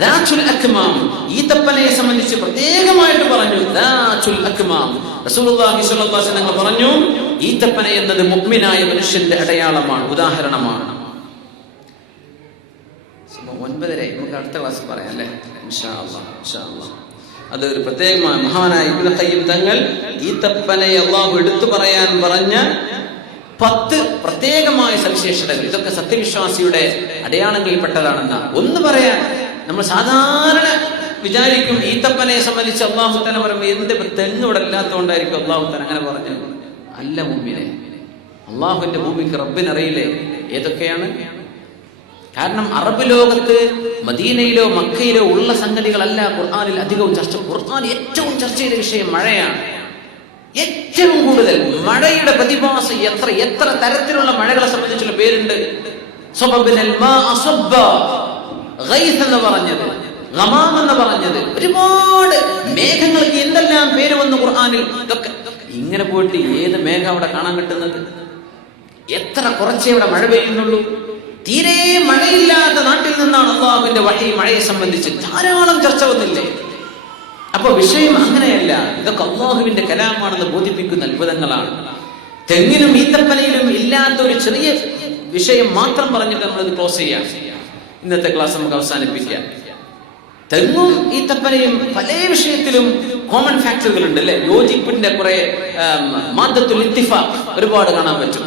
ദാതുൽ അക്മാം, ഈത്തപ്പനയെ സംബന്ധിച്ച് പ്രത്യേകമായിട്ട് പറഞ്ഞു. ദാതുൽ അക്മാം, റസൂലുള്ളാഹി സ്വല്ലല്ലാഹു അലൈഹി വസല്ലം പറഞ്ഞു, ഈത്തപ്പന എന്നത് മുഅ്മിനായ മനുഷ്യന്റെ അടയാളമാണ്, ഉദാഹരണമാണ്. 9:30 നമുക്ക് അടുത്ത ക്ലാസ്സിൽ പറയാം അല്ലേ, ഇൻഷാ അല്ലാഹ്. അതൊരു പ്രത്യേകമായ മഹാനായ ഇബ്നു ഖയ്യിം തങ്ങൾ ഈത്തപ്പനയെ അല്ലാഹു എടുത്തു പറയാൻ പറഞ്ഞ 10 പ്രത്യേകമായ സവിശേഷതകൾ, ഇതൊക്കെ സത്യവിശ്വാസിയുടെ അടയാളങ്ങളിൽപ്പെട്ടതാണെന്ന. ഒന്ന് പറയാൻ, നമ്മൾ സാധാരണ വിചാരിക്കും ഈത്തപ്പനയെ സംബന്ധിച്ച് അല്ലാഹു തആല പറയുമ്പോൾ എന്ത് തെങ്ങ് ഇവിടെ ഇല്ലാത്തതുകൊണ്ടായിരിക്കും അല്ലാഹു തആല അങ്ങനെ പറഞ്ഞത്. അല്ല മുഅ്മിനെ, അല്ലാഹുവിന്റെ ഭൂമിക്ക് റബ്ബിനറിയില്ലേ ഏതൊക്കെയാണ്? കാരണം അറബ് ലോകത്ത് മദീനയിലോ മക്കയിലോ ഉള്ള സംഗതികളല്ല ഖുർആനിൽ അധികവും ചർച്ച. ഖുർആൻ ഏറ്റവും ചർച്ച ചെയ്ത വിഷയം മഴയാണ്. ഏറ്റവും കൂടുതൽ മഴയുടെ പ്രതിഭാസം എത്ര തരത്തിലുള്ള മഴകളെ സംബന്ധിച്ചുള്ള പേരുണ്ട്. എന്ന് പറഞ്ഞത്, ഗമാം എന്ന് പറഞ്ഞത്, ഒരുപാട് മേഘങ്ങൾക്ക് എന്തെല്ലാം പേര് വന്നു ഖുർആനിൽ. ഇതൊക്കെ ഇങ്ങനെ പോയിട്ട് ഏത് മേഘം അവിടെ കാണാൻ കിട്ടുന്നത്? എത്ര കുറച്ചേ ഇവിടെ മഴ പെയ്യുന്നുള്ളൂ. തീരെ മഴയില്ലാത്ത നാട്ടിൽ നിന്നാണ് അല്ലാഹുവിന്റെ വഹി മഴയെ സംബന്ധിച്ച് ധാരാളം ചർച്ച വന്നില്ലേ? അപ്പൊ വിഷയം അങ്ങനെയല്ല, ഇതൊക്കെ അല്ലാഹുവിന്റെ കലാമാണെന്ന് ബോധിപ്പിക്കുന്ന അത്ഭുതങ്ങളാണ്. തെങ്ങിനും ഈത്തപ്പനയിലും ഇല്ലാത്ത ഒരു ചെറിയ വിഷയം മാത്രം പറഞ്ഞിട്ട് നമ്മളിത് ക്ലോസ് ചെയ്യാം. ഇന്നത്തെ ക്ലാസ് നമുക്ക് അവസാനിപ്പിക്കാം. തെങ്ങും ഈത്തപ്പനയും പല വിഷയത്തിലും കോമൺ ഫാക്ടറുകളുണ്ട് അല്ലെ? യോജിപ്പിന്റെ കുറെ മാദ്ദത്തുൽ ഇത്തിഫാഖ് ഒരുപാട് കാണാൻ പറ്റും.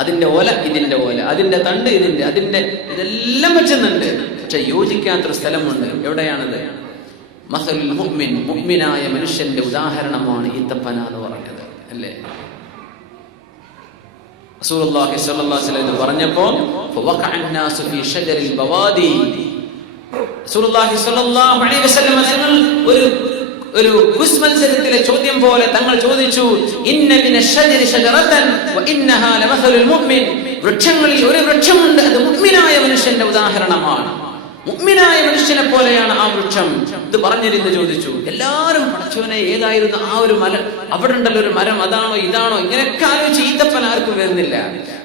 അതിന്റെ ഓല ഇതിന്റെ ഓല, അതിന്റെ തണ്ട് അതിന്റെ ഇതെല്ലാം വെച്ചുന്നുണ്ട്. പക്ഷെ യോജിക്കാത്തൊരു സ്ഥലമുണ്ട്. എവിടെയാണത്? മസലുൽ മുഅ്മിൻ, മുഅ്മിനായ മനുഷ്യന്റെ ഉദാഹരണമാണ് ഈത്തപ്പന എന്ന് പറഞ്ഞത് അല്ലേ? റസൂലുള്ളാഹി സ്വല്ലല്ലാഹു അലൈഹി വസല്ലം പറഞ്ഞപ്പോൾ ഫവഖഅ അന്നാസു ഫീ ഷജറിൽ ബവാദി, റസൂലുള്ളാഹി സ്വല്ലല്ലാഹു അലൈഹി വസല്ലം തങ്ങൾ ഒരു ക്വിസ് മത്സരത്തിലെ ചോദ്യം പോലെ തങ്ങൾ ചോദിച്ചു, ഇന്ന മിനശ്ശജരി ഷജറതൻ വ ഇന്നഹാ ലമസലുൽ മുഅ്മിൻ, വൃക്ഷങ്ങളിൽ ഒരു വൃക്ഷമുണ്ട്, അത് മുഅ്മിനായ മനുഷ്യന്റെ ഉദാഹരണമാണ്. മുഅ്മിനായ മനുഷ്യനെ പോലെയാണ് ആ വൃക്ഷം. ഇത് പറഞ്ഞിരുന്ന് ചോദിച്ചു. എല്ലാവരും പടച്ചവനെ ഏതായിരുന്നു ആ ഒരു മരം? അവിടെ ഉണ്ടല്ലോ ഒരു മരം, അതാണോ ഇതാണോ? ഇങ്ങനെയൊക്കെ ആലോചിച്ച് ഈത്തപ്പന ആർക്കും വരുന്നില്ല.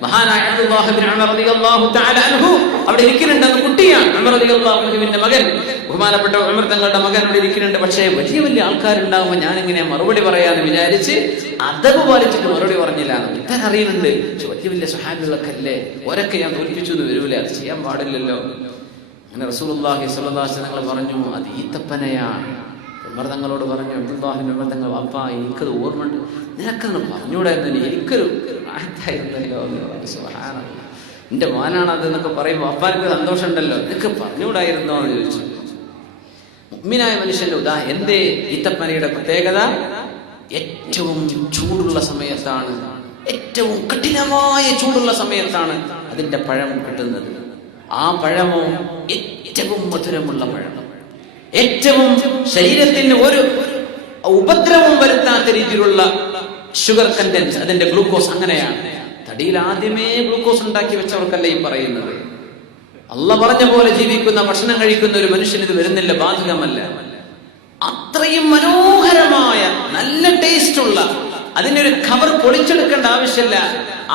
മഹാനായ അബ്ദുല്ലാഹ് ഇബ്നു ഉമർ റളിയല്ലാഹു തആല അൻഹു അവിടെ ഇരിക്കുന്നുണ്ട്. അന്ന് കുട്ടിയാണ് ഉമർ റളിയല്ലാഹു അൻഹുവിന്റെ മകൻ, ബഹുമാനപ്പെട്ട ഉമർ തങ്ങളുടെ മകൻ അവിടെ ഇരിക്കുന്നുണ്ട്. പക്ഷേ വലിയ വലിയ ആൾക്കാരുണ്ടാകുമ്പോൾ ഞാൻ ഇങ്ങനെ മറുപടി പറയാന്ന് വിചാരിച്ച് അദബ് പാലിച്ചിട്ട് മറുപടി പറഞ്ഞില്ല. ഉത്തരം അറിയുന്നുണ്ട്, പക്ഷെ വലിയ വലിയ സ്വഹാബികളൊക്കെ അല്ലേ, ഒരൊക്കെ ഞാൻ തോൽപ്പിച്ചു എന്ന് വരൂല, അത് ചെയ്യാൻ പാടില്ലല്ലോ. അങ്ങനെ റസൂലുള്ളാഹി സ്വല്ലല്ലാഹു അലൈഹി വസല്ലം പറഞ്ഞു, അത് ഈത്തപ്പനയാണ്. ഉമർ തങ്ങളോട് പറഞ്ഞു, അബ്ദുല്ലാഹി ഉമർ തങ്ങൾ, അപ്പാ എനിക്കത് ഓർമ്മയുണ്ട്, നിനക്കത് പറഞ്ഞുകൂടായിരുന്നു, എനിക്കൊരു ആയത്തായിരുന്നല്ലോ. സുബ്ഹാനല്ലാഹ്, എന്റെ മോനാണ് അത് എന്നൊക്കെ പറയുമ്പോൾ അപ്പാർക്ക് സന്തോഷം ഉണ്ടല്ലോ, നിനക്ക് പറഞ്ഞുകൂടായിരുന്നോ എന്ന് ചോദിച്ചു. മുഅ്മിനായ മനുഷ്യന്റെ എന്തേ ഈത്തപ്പനയുടെ പ്രത്യേകത? ഏറ്റവും ചൂടുള്ള സമയത്താണ്, ഏറ്റവും കഠിനമായ ചൂടുള്ള സമയത്താണ് അതിന്റെ പഴം കിട്ടുന്നത്. ആ പഴമോ ഏറ്റവും മധുരമുള്ള പഴം, ഏറ്റവും ശരീരത്തിന് ഒരു ഉപദ്രവം വരുത്താത്ത രീതിയിലുള്ള ഷുഗർ കണ്ടന്റ്, അതിന്റെ ഗ്ലൂക്കോസ് അങ്ങനെയാണ്. തടിയിൽ ആദ്യമേ ഗ്ലൂക്കോസ് ഉണ്ടാക്കി വെച്ചവർക്കല്ല ഈ പറയുന്നത്. അള്ളാഹ് പറഞ്ഞ പോലെ ജീവിക്കുന്ന, ഭക്ഷണം കഴിക്കുന്ന ഒരു മനുഷ്യന് ഇത് വരുന്നില്ല, ബാധകമല്ല. അത്രയും മനോഹരമായ നല്ല ടേസ്റ്റുള്ള, അതിനൊരു കവർ പൊളിച്ചെടുക്കേണ്ട ആവശ്യമില്ല,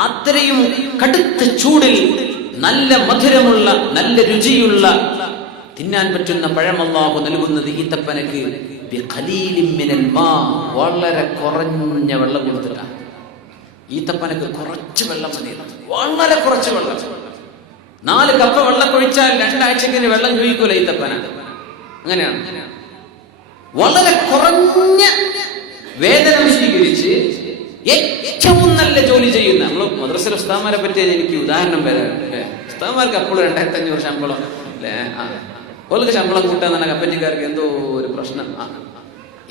അത്രയും കടുത്ത ചൂടിൽ നല്ല മധുരമുള്ള, നല്ല രുചിയുള്ള, തിന്നാൻ പറ്റുന്ന പഴം അല്ലാഹു നൽകുന്നത് ഈത്തപ്പനക്ക് ബിഖലീലിൻ മിനൽ മാ, വളരെ കുറഞ്ഞ വെള്ളം കൊടുത്തിട്ടാണ്. ഈത്തപ്പനക്ക് കുറച്ച് വെള്ളം മതി, വളരെ കുറച്ച് വെള്ളം. 4 കപ്പ് വെള്ളം ഒഴിച്ചാൽ 2 ആഴ്ചക്ക് വെള്ളം ചോദിക്കൂല ഈത്തപ്പന. അങ്ങനെയാണ്. വളരെ കുറഞ്ഞ വേതനം സ്വീകരിച്ച് ഏറ്റവും നല്ല ജോലി ചെയ്യുന്ന, നമ്മൾ മദ്രസയിലെ ഉസ്താദ്മാരെ പറ്റി എനിക്ക് ഉദാഹരണം വരാം. ഉസ്താദ്മാർക്ക് അപ്പോഴും 2500 ശമ്പളം അല്ലേ? ഓർക്ക് ശമ്പളം കൂട്ടാന്നാണ് കപ്പറ്റിക്കാർക്ക് എന്തോ ഒരു പ്രശ്നം.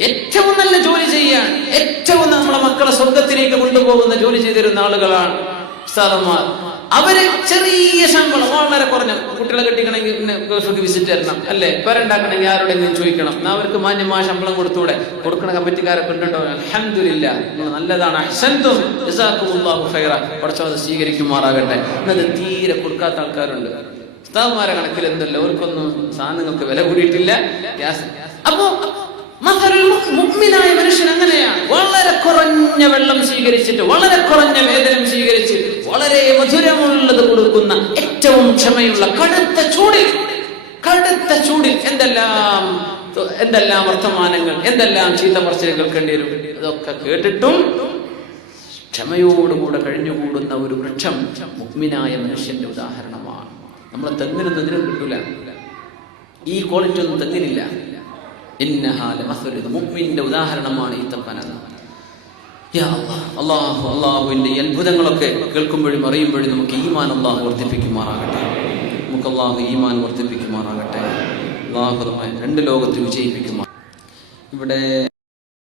ഏറ്റവും നല്ല ജോലി ചെയ്യാൻ, ഏറ്റവും നമ്മളെ മക്കളെ സ്വർഗത്തിലേക്ക് കൊണ്ടുപോകുന്ന ജോലി ചെയ്തിരുന്ന ആളുകളാണ് ഉസ്താദന്മാർ. അവര് ചെറിയ ശമ്പളം, വളരെ കുറഞ്ഞ, കുട്ടികളെ കെട്ടിക്കണമെങ്കിൽ ഗൾഫിലേക്ക് വിസിറ്റ് തരണം അല്ലെ, പേരുണ്ടാക്കണമെങ്കിൽ ആരോടെങ്കിലും ചോദിക്കണം, അവർക്ക് മാന്യമായ ശമ്പളം കൊടുത്തൂടെ? കൊടുക്കണ കമ്മിറ്റിക്കാരൊക്കെ ഉണ്ടോ? അൽഹംദുലില്ലാഹ്, നല്ലതാണ്. അഹ്സൻതും ജസാക്കുമുല്ലാഹു ഖൈറ, പടച്ചോൻ സ്വീകരിക്കുമാറാകട്ടെ. എന്നത് തീരെ കൊടുക്കാത്ത ആൾക്കാരുണ്ട്. ഉസ്താദ്മാരെ കണക്കിൽ എന്തല്ലോ, അവർക്കൊന്നും സാധനങ്ങൾക്ക് വില കൂടിയിട്ടില്ല. അപ്പോ മുഅ്മിനായ മനുഷ്യൻ അങ്ങനെയാണ്. വളരെ കുറഞ്ഞ വെള്ളം സ്വീകരിച്ചിട്ട്, വളരെ കുറഞ്ഞ വേതനം സ്വീകരിച്ച്, വളരെ മധുരമുള്ളത് കൊടുക്കുന്ന, ഏറ്റവും ക്ഷമയുള്ള, കടുത്ത ചൂടിൽ കടുത്ത ചൂടിൽ എന്തെല്ലാം വർത്തമാനങ്ങൾ, എന്തെല്ലാം ചീത്ത പറച്ചിലുകൾ കേൾക്കേണ്ടി വരും. അതൊക്കെ കേട്ടിട്ടും ക്ഷമയോടുകൂടെ കഴിഞ്ഞുകൂടുന്ന ഒരു വൃക്ഷം മുഅ്മിനായ മനുഷ്യന്റെ ഉദാഹരണമാണ്. നമ്മളെ തെങ്ങിനൊന്നും ഇതിനും കിട്ടൂല, ഈ ക്വാളിറ്റി ഒന്നും തെങ്ങിനില്ല. മുഅ്മിന്റെ ഉദാഹരണമാണ് ഈത്തപ്പന. അള്ളാഹുവിന്റെ ഈ അത്ഭുതങ്ങളൊക്കെ കേൾക്കുമ്പോഴും അറിയുമ്പോഴും നമുക്ക് ഈമാൻ അള്ളാഹു വർദ്ധിപ്പിക്കുമാറാകട്ടെ. നമുക്ക് അള്ളാഹു ഈമാൻ വർദ്ധിപ്പിക്കുമാറാകട്ടെ. അള്ളാഹു രണ്ട് ലോകത്ത് വിജയിപ്പിക്കുമാറാകട്ടെ. ഇവിടെ